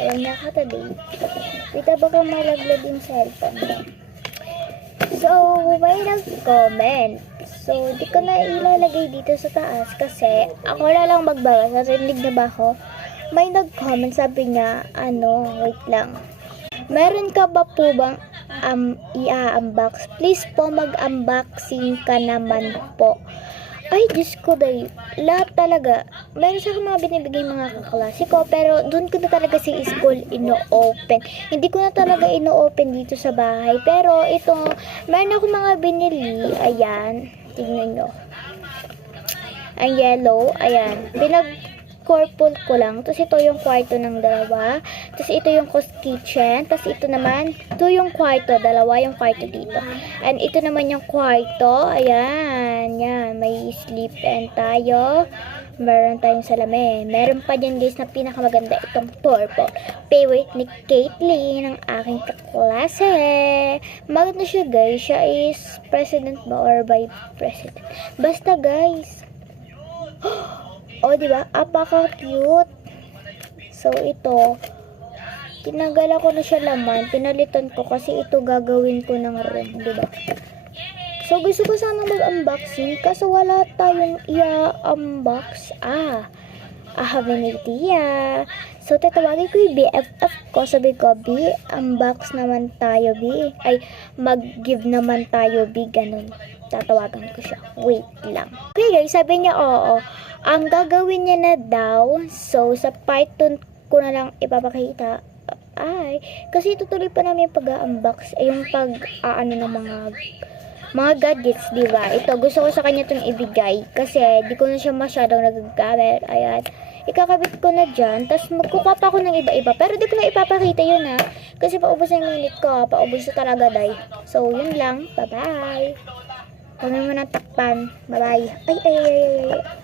Ewan niya ka today. Dito baka malaglag yung cellphone mo. So, may nag-comment. So, di ko na ilalagay dito sa taas kasi ako na lang magbabasa. Narinig na ba ako? May nag-comment, sabi niya, wait lang. Meron ka ba po bang i-unbox? Please po mag-unboxing ka naman po. Ay, Diyos ko dahil, lahat talaga. Meron sa mga binibigay mga kaklase ko, pero doon ko na talaga sa school ino-open. Hindi ko na talaga ino-open dito sa bahay. Pero ito, meron ako mga binili. Ayan, tingnan nyo. Ang yellow, ayan. Pinag-purple ko lang. Tapos ito yung kwarto ng dalawa. Tapos ito yung kitchen. Tapos ito naman, ito yung kwarto. Dalawa yung kwarto dito. And ito naman yung kwarto. Ayan, yan. May sleep and tayo. Meron tayong salamin. Meron pa dyan guys na pinakamaganda itong purple. Favorite ni Caitlyn, ng aking kaklase. Maganda siya guys. Siya is president ba or vice president? Basta guys. Oh, diba? Apaka-cute. So, ito. Tinanggalan ko na siya laman. Pinalitan ko kasi ito gagawin ko ng room. Diba? So, gusto ko sana mag-unboxing kaso wala tayong i-unbox. I have an idea. So, tatawagin ko yung BFF ko. Sabi ko, B, unbox naman tayo, B. Ay, mag-give naman tayo, B. Ganun. Tatawagan ko siya. Wait lang. Okay guys, sabi niya, oo. Ang gagawin niya na daw, so sa Python ko na lang ipapakita. Kasi tutuloy pa namin yung pag-unbox, yung ng mga gadgets, di ba? Ito, gusto ko sa kanya itong ibigay kasi di ko na siya masyadong nagagamit. Ayan. Ikakabit ko na dyan. Tapos magkukuha pa ako ng iba-iba. Pero di ko na ipapakita yun ha. Kasi paubos na yung minute ko. Paubos na talaga, day. So, yun lang. Bye-bye. Huwag mo nang takpan. Bye-bye. Ay.